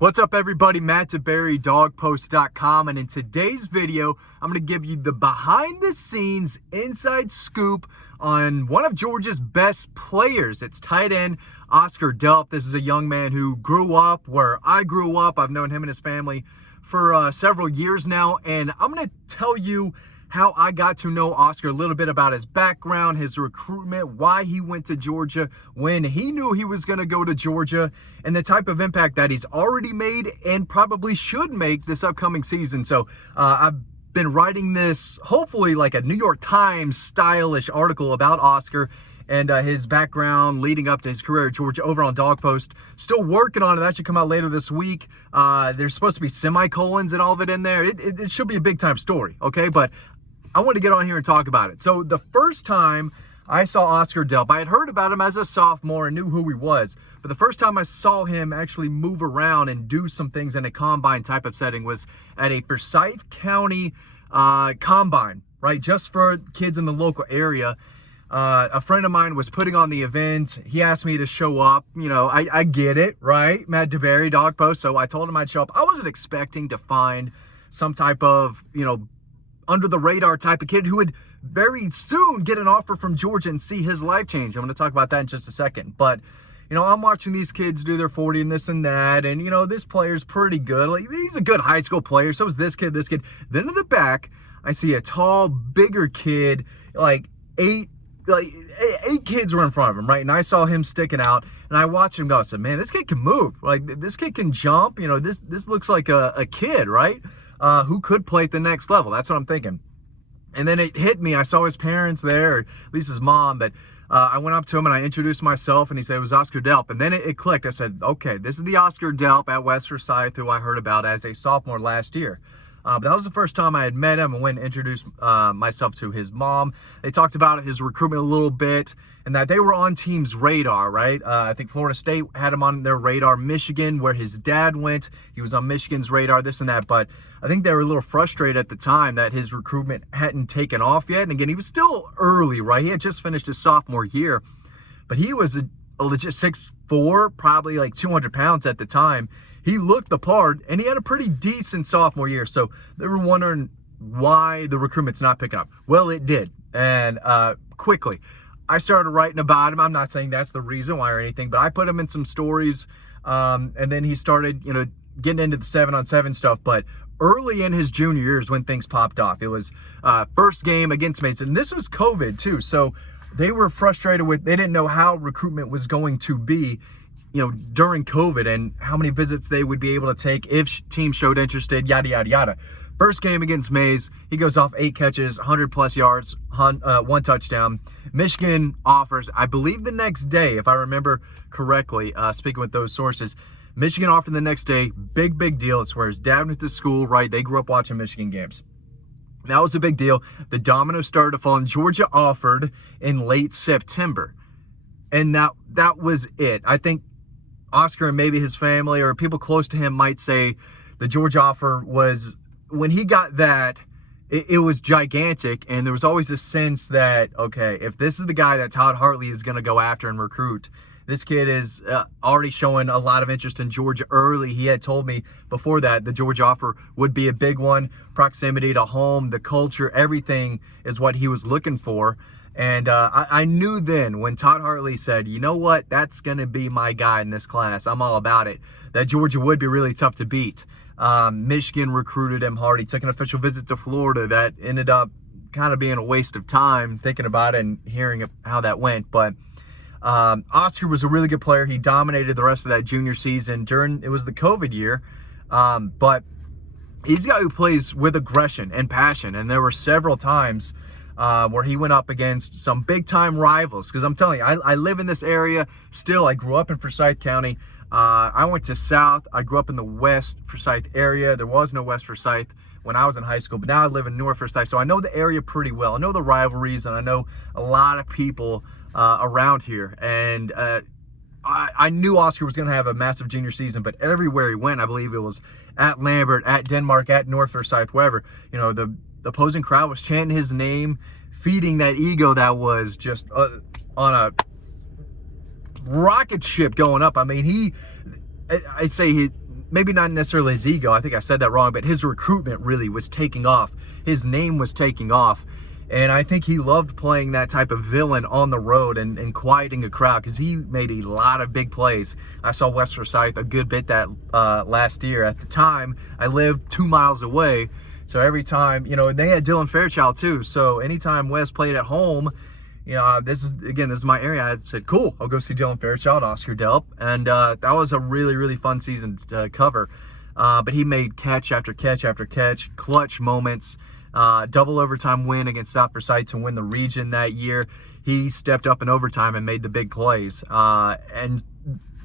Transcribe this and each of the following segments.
What's up, everybody? Matt DeBerry, dogpost.com, and in today's video, I'm going to give you the behind-the-scenes inside scoop on one of Georgia's best players. It's tight end Oscar Delp. This is a young man who grew up where I grew up. I've known him and his family for several years now, and I'm going to tell you how I got to know Oscar, a little bit about his background, his recruitment, why he went to Georgia, when he knew he was going to go to Georgia, and the type of impact that he's already made and probably should make this upcoming season. So I've been writing this, hopefully like a New York Times stylish article about Oscar and his background leading up to his career at Georgia over on Dawg Post. Still working on it. That should come out later this week. There's supposed to be semicolons and all of it in there. It should be a big-time story, okay? But I want to get on here and talk about it. So the first time I saw Oscar Delp, I had heard about him as a sophomore and knew who he was. But the first time I saw him actually move around and do some things in a combine type of setting was at a Forsyth County combine, right? Just for kids in the local area. A friend of mine was putting on the event. He asked me to show up. You know, I get it, right? Matt DeBerry, Dawg Post. So I told him I'd show up. I wasn't expecting to find some type of, under the radar type of kid who would very soon get an offer from Georgia and see his life change. I'm going to talk about that in just a second. But, I'm watching these kids do their 40 and this and that. And, this player's pretty good. Like, he's a good high school player. So is this kid. Then in the back, I see a tall, bigger kid, eight kids were in front of him, right? And I saw him sticking out, and I watched him go. I said, man, this kid can move. Like, this kid can jump. This looks like a kid, right? Who could play at the next level. That's what I'm thinking. And then it hit me. I saw his parents there, or at least his mom, but I went up to him and I introduced myself, and he said it was Oscar Delp. And then it clicked. I said, okay, this is the Oscar Delp at West Forsyth who I heard about as a sophomore last year. But that was the first time I had met him. I went and introduced myself to his mom. They talked about his recruitment a little bit and that they were on team's radar, right? I think Florida State had him on their radar. Michigan, where his dad went, he was on Michigan's radar, this and that. But I think they were a little frustrated at the time that his recruitment hadn't taken off yet. And again, he was still early, right? He had just finished his sophomore year. But he was a legit 6'4", probably like 200 pounds at the time. He looked the part, and he had a pretty decent sophomore year. So they were wondering why the recruitment's not picking up. Well, it did, and quickly. I started writing about him. I'm not saying that's the reason why or anything, but I put him in some stories, and then he started, getting into the 7-on-7 stuff. But early in his junior years when things popped off, it was first game against Mason. And this was COVID, too, so they were frustrated with, they didn't know how recruitment was going to be, during COVID and how many visits they would be able to take if teams showed interested, yada, yada, yada. First game against Mays, he goes off 8 catches, 100-plus yards, 1 touchdown. Michigan offers, I believe the next day, if I remember correctly, speaking with those sources, Michigan offered the next day, big deal. It's where his dad went to school, right? They grew up watching Michigan games. That was a big deal. The dominoes started to fall, and Georgia offered in late September. And that was it. I think Oscar and maybe his family or people close to him might say the Georgia offer was, when he got that, it was gigantic. And there was always a sense that, okay, if this is the guy that Todd Hartley is going to go after and recruit, this kid is already showing a lot of interest in Georgia early. He had told me before that the Georgia offer would be a big one. Proximity to home, the culture, everything is what he was looking for. And I knew then when Todd Hartley said, you know what, that's going to be my guy in this class, I'm all about it, that Georgia would be really tough to beat. Michigan recruited him hard. He took an official visit to Florida that ended up kind of being a waste of time thinking about it and hearing how that went. But Oscar was a really good player. He dominated the rest of that junior season. It was the COVID year. But he's a guy who plays with aggression and passion. And there were several times where he went up against some big-time rivals. Because I'm telling you, I live in this area still. I grew up in Forsyth County. I went to South. I grew up in the West Forsyth area. There was no West Forsyth when I was in high school, but now I live in North Forsyth. So I know the area pretty well. I know the rivalries, and I know a lot of people around here. And I knew Oscar was going to have a massive junior season, but everywhere he went, I believe it was at Lambert, at Denmark, at North Forsyth, wherever, the opposing crowd was chanting his name, feeding that ego that was just on a rocket ship going up. I mean, maybe not necessarily his ego, I think I said that wrong, but his recruitment really was taking off. His name was taking off. And I think he loved playing that type of villain on the road and quieting a crowd, because he made a lot of big plays. I saw West Forsyth a good bit that last year. At the time, I lived 2 miles away. So every time, they had Dylan Fairchild too. So anytime West played at home, this is my area. I said, cool, I'll go see Dylan Fairchild, Oscar Delp. And that was a really, really fun season to cover. But he made catch after catch after catch, clutch moments. Double overtime win against South Forsyth to win the region that year. He stepped up in overtime and made the big plays. And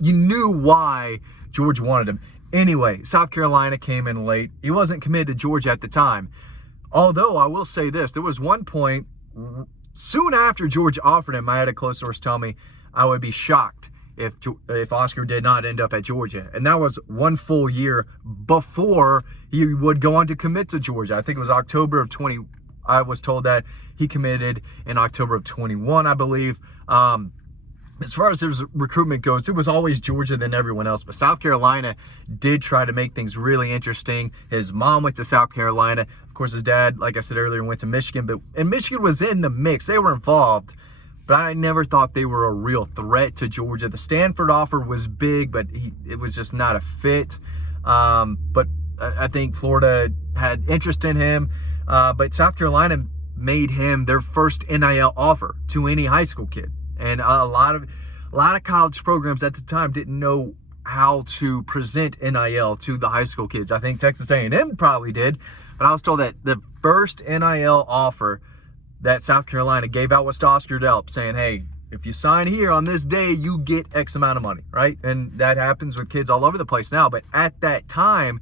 you knew why George wanted him. Anyway, South Carolina came in late. He wasn't committed to Georgia at the time. Although I will say this, there was one point soon after George offered him, I had a close source tell me I would be shocked if Oscar did not end up at Georgia. And that was 1 full year before he would go on to commit to Georgia. I think it was October of 20. I was told that he committed in October of 21, I believe. As far as his recruitment goes, it was always Georgia than everyone else. But South Carolina did try to make things really interesting. His mom went to South Carolina. Of course, his dad, like I said earlier, went to Michigan. And Michigan was in the mix. They were involved. But I never thought they were a real threat to Georgia. The Stanford offer was big, but it was just not a fit. But I think Florida had interest in him. But South Carolina made him their first NIL offer to any high school kid. And a lot of college programs at the time didn't know how to present NIL to the high school kids. I think Texas A&M probably did. But I was told that the first NIL offer that South Carolina gave out was to Oscar Delp, saying, hey, if you sign here on this day, you get X amount of money, right? And that happens with kids all over the place now. But at that time,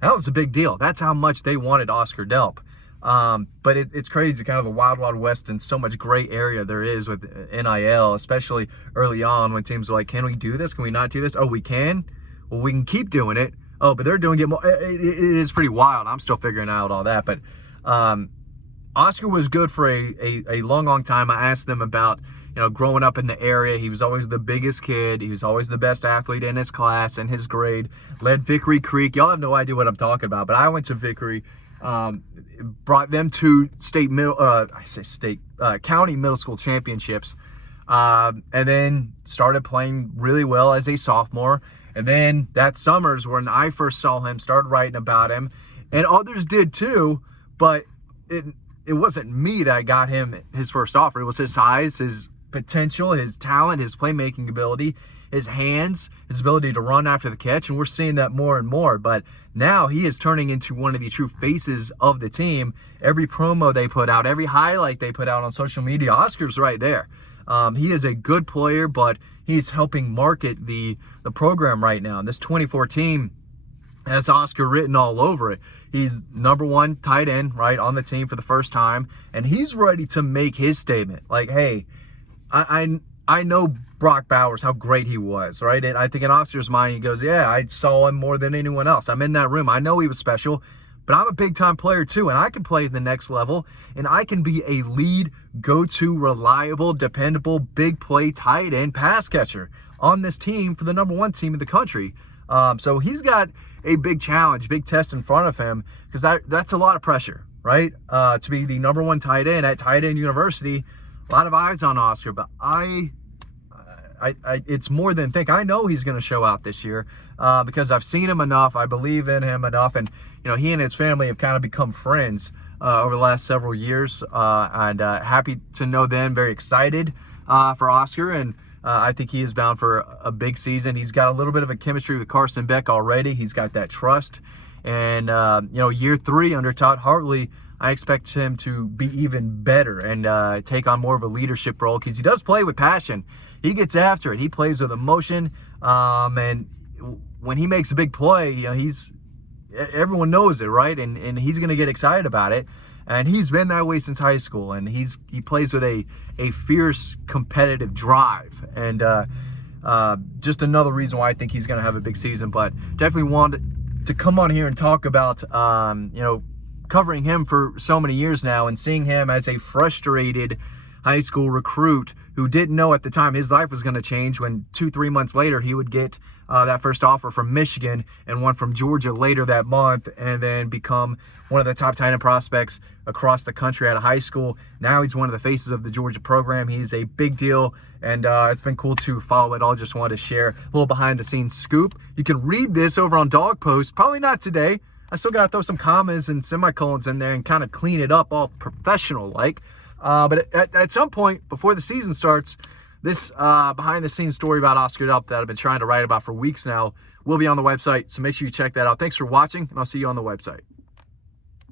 that was a big deal. That's how much they wanted Oscar Delp. But it's crazy, kind of the wild, wild west, and so much gray area there is with NIL, especially early on when teams are like, can we do this? Can we not do this? Oh, we can? Well, we can keep doing it. Oh, but they're doing it more. It is pretty wild. I'm still figuring out all that. But Oscar was good for a long, long time. I asked them about, growing up in the area. He was always the biggest kid. He was always the best athlete in his class and his grade. Led Vickery Creek. Y'all have no idea what I'm talking about, but I went to Vickery. Brought them to county middle school championships. And then started playing really well as a sophomore. And then that summer's when I first saw him, started writing about him. And others did too, but it wasn't me that got him his first offer. It was his size, his potential, his talent, his playmaking ability, his hands, his ability to run after the catch. And we're seeing that more and more. But now he is turning into one of the true faces of the team. Every promo they put out, every highlight they put out on social media, Oscar's right there. He is a good player, but he's helping market the program right now. And this 24 team has Oscar written all over it. He's #1 tight end, right, on the team for the first time. And he's ready to make his statement. Like, hey, I know Brock Bowers, how great he was, right? And I think in Oscar's mind, he goes, yeah, I saw him more than anyone else. I'm in that room. I know he was special, but I'm a big-time player too, and I can play at the next level, and I can be a lead, go-to, reliable, dependable, big play, tight end, pass catcher on this team for the #1 team in the country. So he's got a big challenge, big test in front of him, because that's a lot of pressure, right? To be the #1 tight end at Tight End University, a lot of eyes on Oscar, but it's more than think. I know he's going to show out this year because I've seen him enough. I believe in him enough, and he and his family have kind of become friends over the last several years. And happy to know them. Very excited for Oscar, and I think he is bound for a big season. He's got a little bit of a chemistry with Carson Beck already. He's got that trust, and year 3 under Todd Hartley, I expect him to be even better and take on more of a leadership role, because he does play with passion. He gets after it. He plays with emotion, and when he makes a big play, everyone knows it, right? And he's going to get excited about it. And he's been that way since high school, and he plays with a fierce competitive drive, and just another reason why I think he's going to have a big season. But definitely wanted to come on here and talk about covering him for so many years now and seeing him as a frustrated high school recruit who didn't know at the time his life was going to change when 2-3 months later he would get that first offer from Michigan and one from Georgia later that month, and then become one of the top tight end prospects across the country out of high school. Now he's one of the faces of the Georgia program. He's a big deal, and it's been cool to follow it all. Just wanted to share a little behind the scenes scoop. You can read this over on Dawg Post, probably not today. I still got to throw some commas and semicolons in there and kind of clean it up all professional like. But at some point before the season starts, this behind the scenes story about Oscar Delp that I've been trying to write about for weeks now will be on the website. So make sure you check that out. Thanks for watching, and I'll see you on the website.